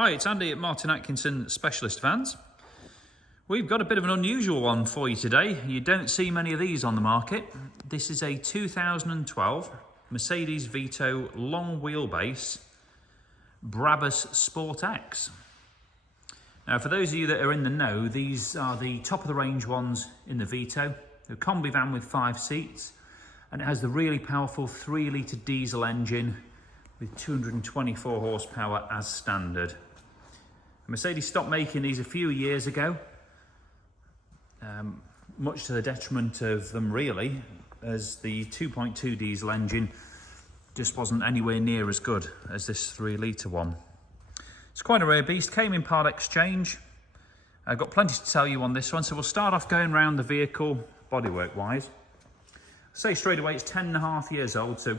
Hi, it's Andy at Martin Atkinson Specialist Vans. We've got a bit of an unusual one for you today. You don't see many of these on the market. This is a 2012 Mercedes Vito long wheelbase Brabus Sport X. Now, for those of you that are in the know, these are the top of the range ones in the Vito. A combi van with 5 seats, and it has the really powerful 3-litre diesel engine with 224 horsepower as standard. Mercedes stopped making these a few years ago, much to the detriment of them really, as the 2.2 diesel engine just wasn't anywhere near as good as this 3-litre one. It's quite a rare beast, came in part exchange. I've got plenty to tell you on this one, so we'll start off going around the vehicle bodywork wise. I'll say straight away it's 10.5 years old, so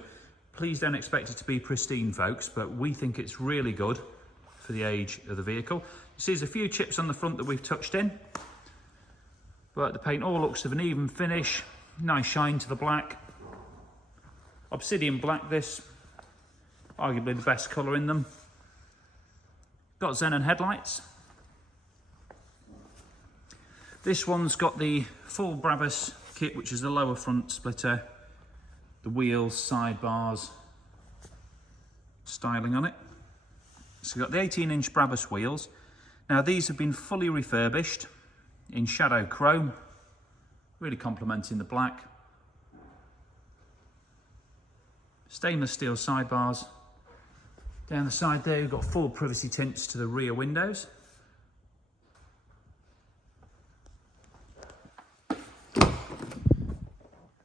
please don't expect it to be pristine, folks, but we think it's really good for the age of the vehicle. You see there's a few chips on the front that we've touched in, but the paint all looks of an even finish, nice shine to the black. Obsidian black, this, arguably the best colour in them. Got xenon headlights. This one's got the full Brabus kit, which is the lower front splitter, the wheels, sidebars, styling on it. So we've got the 18-inch Brabus wheels. Now these have been fully refurbished in shadow chrome, really complementing the black. Stainless steel sidebars. Down the side there we've got full privacy tints to the rear windows.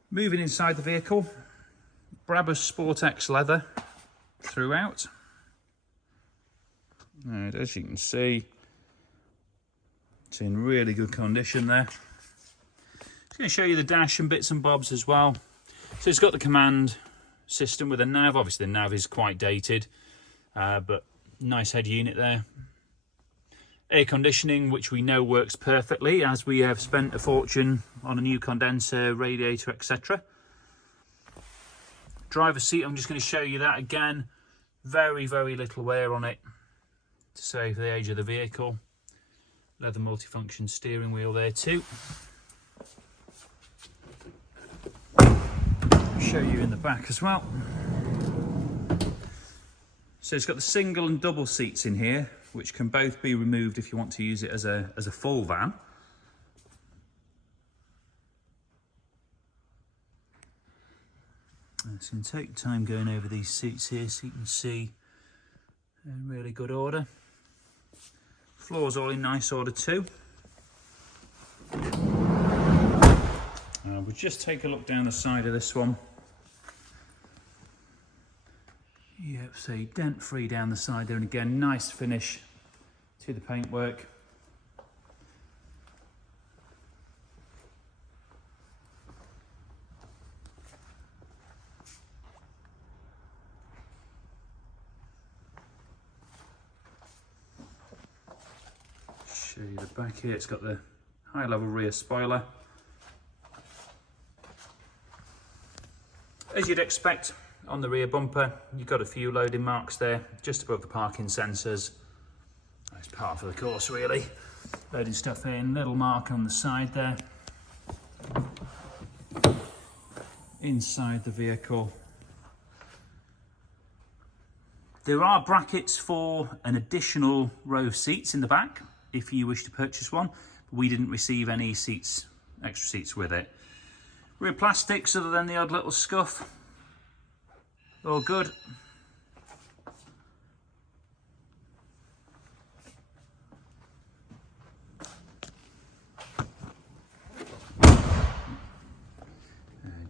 Moving inside the vehicle, Brabus Sport X leather throughout. And as you can see, it's in really good condition there. Just going to show you the dash and bits and bobs as well. So it's got the command system with a nav. Obviously the nav is quite dated, but nice head unit there. Air conditioning, which we know works perfectly, as we have spent a fortune on a new condenser, radiator, etc. Driver's seat, I'm just going to show you that again. Very, very little wear on it to say for the age of the vehicle. Leather multifunction steering wheel there too. I'll show you in the back as well. So it's got the single and double seats in here, which can both be removed if you want to use it as a full van. So you can take your time going over these seats here so you can see in really good order. Floor's all in nice order too. We'll just take a look down the side of this one. Yep, so dent free down the side there, and again nice finish to the paintwork. Show you the back here, it's got the high level rear spoiler. As you'd expect, on the rear bumper, you've got a few loading marks there, just above the parking sensors. It's par for the course really. Loading stuff in, little mark on the side there. Inside the vehicle, there are brackets for an additional row of seats in the back if you wish to purchase one. We didn't receive any seats, extra seats with it. Rear plastics, other than the odd little scuff, all good.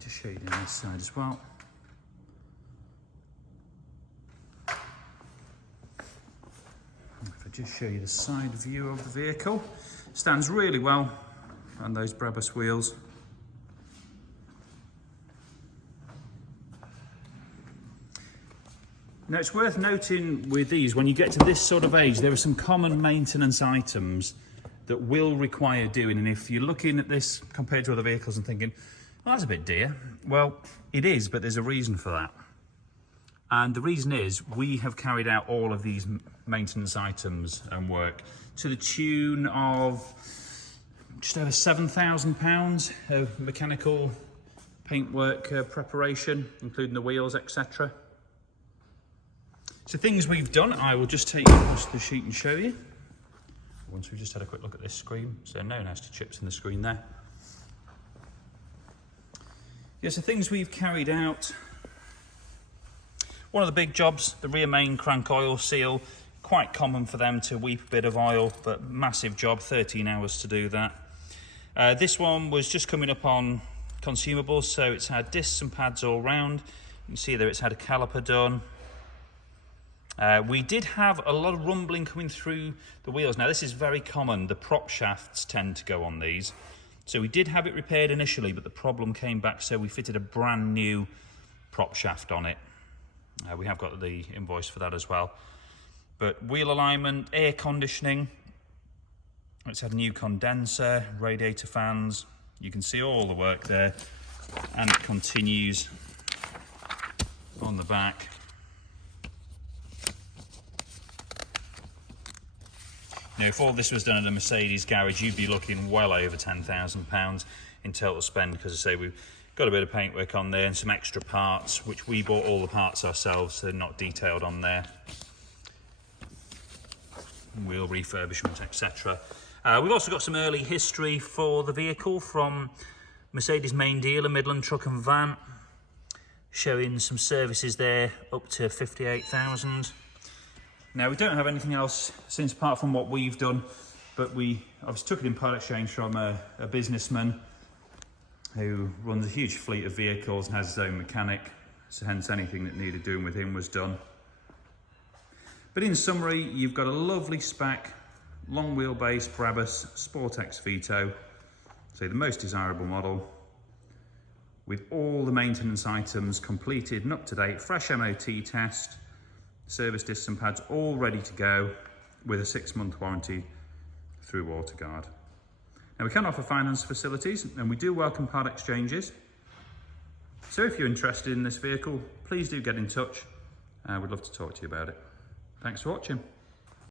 Just show you down this side as well. If I just show you the side view of the vehicle, stands really well on those Brabus wheels. Now it's worth noting with these, when you get to this sort of age, there are some common maintenance items that will require doing, and if you're looking at this compared to other vehicles and thinking, well, that's a bit dear, well, it is, but there's a reason for that. And the reason is we have carried out all of these maintenance items and work to the tune of just over £7,000 of mechanical paintwork preparation, including the wheels, etc. So things we've done, I will just take you across the sheet and show you. Once we've just had a quick look at this screen, so no nasty chips in the screen there. Yeah, so things we've carried out. One of the big jobs, the rear main crank oil seal. Quite common for them to weep a bit of oil, but massive job, 13 hours to do that. This one was just coming up on consumables, so it's had discs and pads all round. You can see there it's had a caliper done. We did have a lot of rumbling coming through the wheels. Now this is very common, the prop shafts tend to go on these. So we did have it repaired initially, but the problem came back, so we fitted a brand new prop shaft on it. We have got the invoice for that as well. But wheel alignment, air conditioning, it's had a new condenser, radiator fans. You can see all the work there, and it continues on the back. Now, if all this was done at a Mercedes garage, you'd be looking well over £10,000 in total spend, because I say we've got a bit of paintwork on there and some extra parts, which we bought all the parts ourselves, so they're not detailed on there. Wheel refurbishment, etc. We've also got some early history for the vehicle from Mercedes main dealer, Midland Truck and Van, showing some services there up to 58,000. Now, we don't have anything else since apart from what we've done, but we obviously took it in part exchange from a businessman who runs a huge fleet of vehicles and has his own mechanic, so hence anything that needed doing with him was done. But in summary, you've got a lovely spec, long wheelbase Brabus Sport X Vito, so the most desirable model, with all the maintenance items completed and up to date, fresh MOT test, service discs and pads all ready to go, with a 6-month warranty through WaterGuard. Now, we can offer finance facilities and we do welcome part exchanges. So if you're interested in this vehicle, please do get in touch. We'd love to talk to you about it. Thanks for watching.